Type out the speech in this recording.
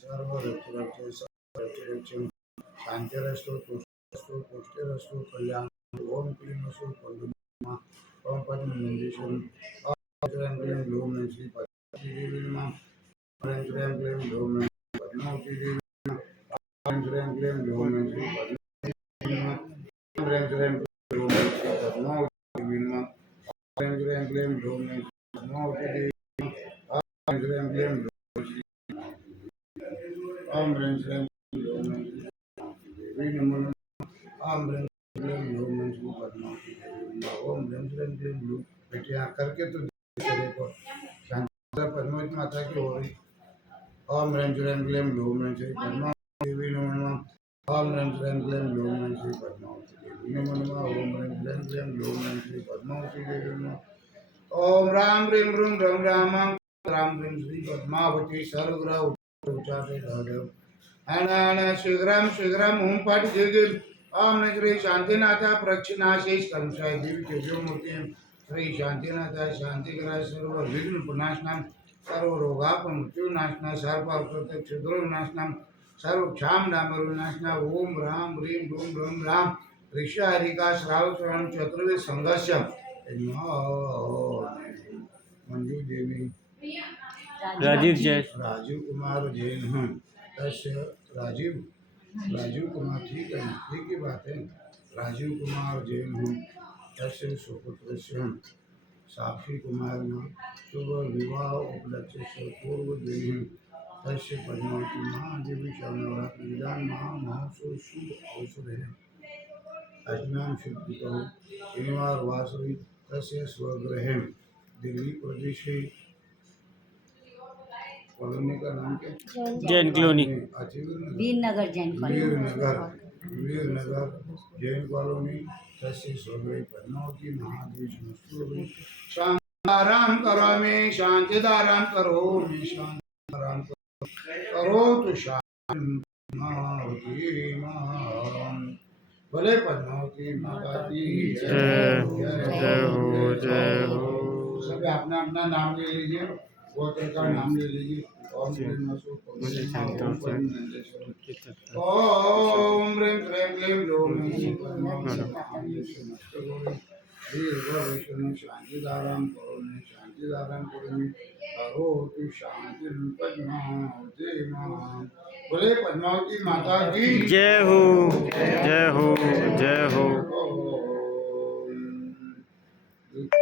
सर्वरक्षरक्ष सर्वरक्षरक्षं शांतिरस्तु तुष्टस्तु पुष्टिरस्तु कल्याण ओम क्लीं असु पद्मा ओम पद्मनंदीश्वरं ओम क्लीं लोम नमः श्री पद्मावती देवी नमः ओम क्लीं लोम नमः पद्मावती देवी ओम क्लीं लोम नमः श्री पद्मावती नमः ओम क्लीं लोम नमः श्री पद्मावती देवी नमः ओम क्लीं लोम नमः श्री पद्मावती देवी ओम क्लीं ओम ह्रीं लोम देवी नमः ओम ह्रीं लोम श्री पद्मावती देवी नमः ओम ह्रीं लोम बेटियां करके तो देखो शांति पद्मावती माता की हो रही ओम ह्रीं लोम श्री पद्मावती देवी नमः ओम ह्रीं लोम श्री पद्मावती देवी नमः ओम ह्रीं लोम श्री पद्मावती देवी नमः ओम राम ह्रीं रूम रम रामं राम ह्रीं श्री पद्मावती सर्वग्रह उच्चारे रहदेव अनान शीघ्रम शीघ्रम ओम पाठ गिर ओम श्री शांतिनाथा प्रक्षिणाशेष कर्मशाय देवी तेजोमूर्ति श्री शांतिनाथा शांतिग्रह सर्व विघ्न विनाशनम सर्व रोगाप मृत्युनाशना सर्व प्रत्यक्ष क्षुद्र विनाशनम सर्व क्षाम डामर विनाशना ओम राम ह्रीं रूम रम राम ऋषि हरिका श्राव श्रवण चतुर्वेद संघर्ष मंजू देवी राजीव कुमार जैन हूँ तस्य राजीव कुमार ठीक है ठीक ही बात है राजीव कुमार जैन हूँ तस्य सुपुत्र साक्षी कुमार शुभ विवाह उपलक्ष्य से पूर्व दिन तस्य पद्मावती महादेवी शरणवरात्र विधान महोत्सव शुभ अवसर है अष्टनाम शुद्धितो शनिवार वासवी तस्य स्वगृह दिल्ली प्रदेश कॉलोनी का नाम क्या जैन कॉलोनी वीरनगर जैन वीरनगर जैन कॉलोनी तस्य स्वगृह पद्मावती महादेवी नमस्तुभ्यं शांतिदारां करोमि शांतिदारां करोमि शांतिदारां करोतु शांति भले पद्मावती माता की जय हो सभी अपना अपना नाम ले लीजिए गोत्र का नाम ले लीजिए ओम ह्रीं क्लीं लोम शांतिदारां करोमि शांतिदारां करोमि करोतु शांति पद्मावती बोले पद्मावती माता की जय हो जय हो जय हो।